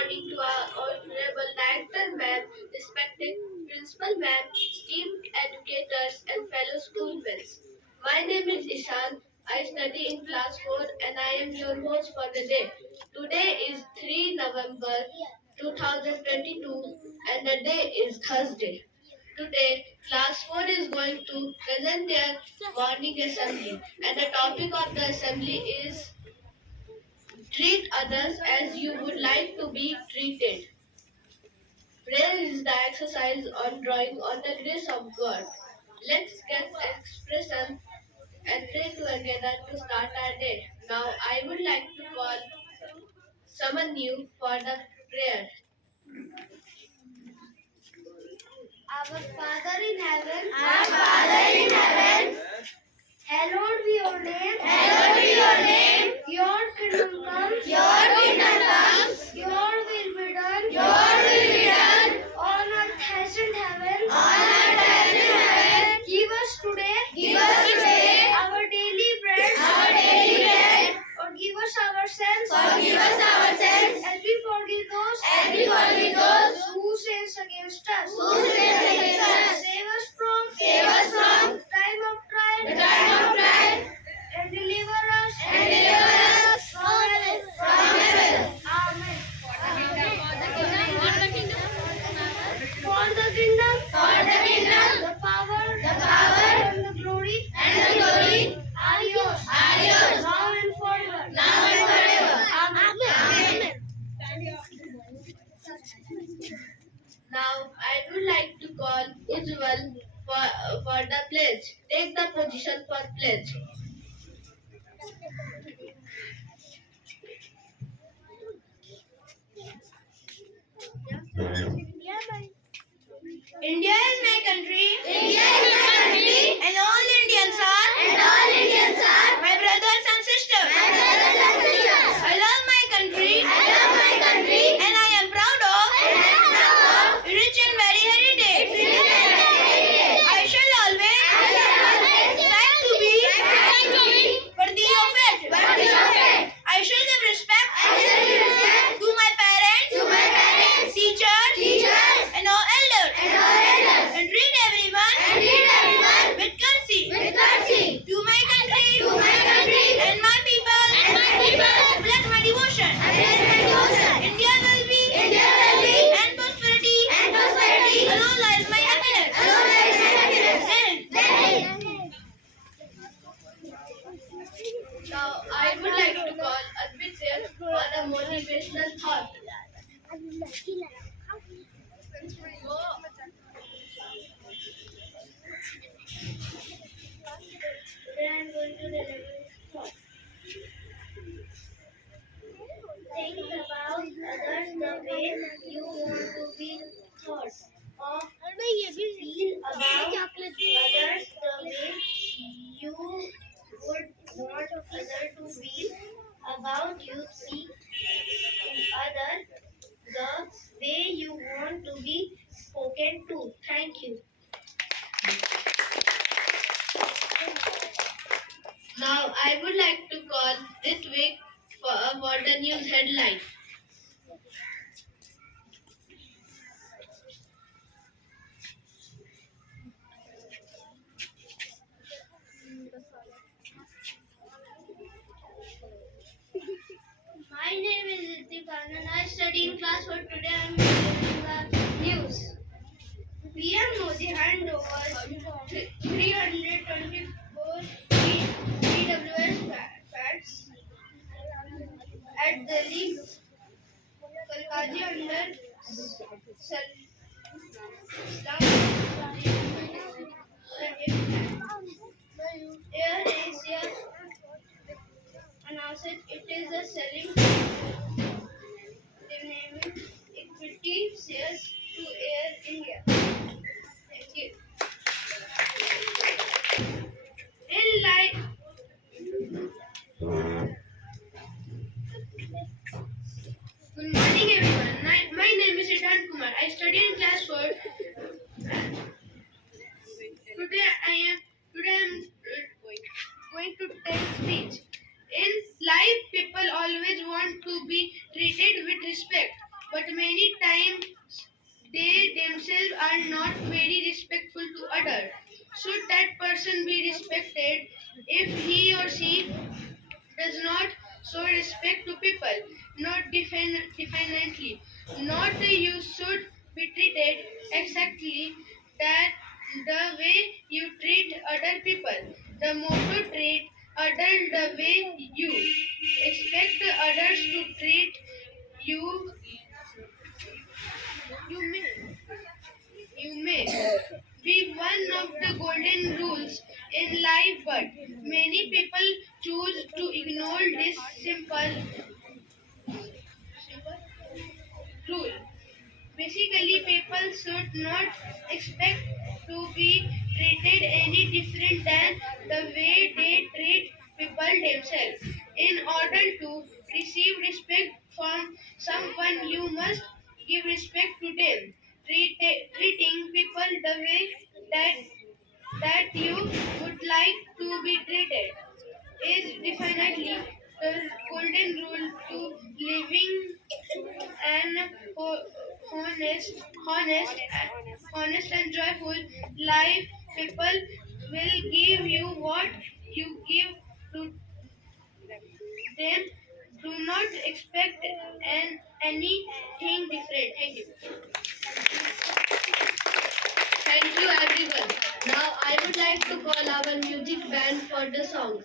morning to our Honorable Director Ma'am, respected Principal Ma'am, esteemed educators and fellow schoolmates. My name is Ishan. I study in class 4 and I am your host for the day. Today is 3 November 2022 and the day is Thursday. Today, class 4 is going to present their morning assembly and the topic of the assembly is treat others as you would like to be treated. Prayer is the exercise on drawing on the grace of God. Let's get expression and pray together to start our day. Now I would like to call someone new for the prayer. Our Father in heaven, Our Father in heaven, hallowed be your name. hallowed be your name. Your kingdom come. Your kingdom comes. Your will be done. Your will be done On earth as in heaven. on earth as in heaven. Give us today. Give us today our daily bread. our daily bread. Forgive us our sins. Forgive us our sins As we forgive those. as we forgive those who sins against us. who sin against us. Save us from. Save us from the time of trial. the time of trial And deliver us. and deliver us from evil. from evil. Amen. For the kingdom, the power, and the glory the glory are yours, are yours, now and forever. now and forever. Amen. Now I would like to call Ujjwal for the pledge. Take the position for pledge. India is my country, India is my country, and all Indians are and all Indians are my brothers and sisters. my brothers and sisters. I love my country, I love my country, and I am proud of and I am proud of rich and very heritage. its rich and varied heritage. I shall always I shall always strive to be worthy of it. worthy of it. I shall give respect I shall give respect to my parents, to my parents, teachers, teachers, and all elders, and all elders, and treat everyone and treat everyone with courtesy. with courtesy. To my country, To my country, and my people, and my people, I pledge my devotion. I pledge my devotion. India will be, India will be, and prosperity, and prosperity. alone lies my happiness. Alone lies my happiness. Then, Then, Now I would like to call Aditya for the motivational thought. today I am going to deliver this thought. Think about others the way you want to be thought of. Feel about others the way you would want others to feel about you. Speak to others the way you want to be spoken to. Thank you. Now I would like to call Ritvik for the news headline. My name is Ritik Anand. I study in class 4. Today I am delivering the news. PM Modi hand over 324 TWS pads at Delhi, Kalkaji under Air Asia announced it is a selling renaming equity shares to Air India. Thank you. In life, good morning everyone. My name is Siddhant Kumar. I study in class 4. Today I am going to tell speech. In life, people always want to be treated with respect, but but many times they themselves are not very respectful to others. Should that person be respected if he or she does not show respect to people? Not definitely. Not you should be treated exactly that the way you treat other people. The motto treat other the way you expect others to treat you. You may you may be one of the golden rules in life, but many people choose to ignore this simple rule. Basically, people should not expect to be treated any different than the way they treat people themselves. In order to receive respect from someone, you must give respect to them. Treating people the way that you would like to be treated is definitely the golden rule to living an honest, honest and joyful life. People will give you what you give to them. Do not expect anything different. Thank you. Thank you, everyone. Now I would like to call our music band for the song.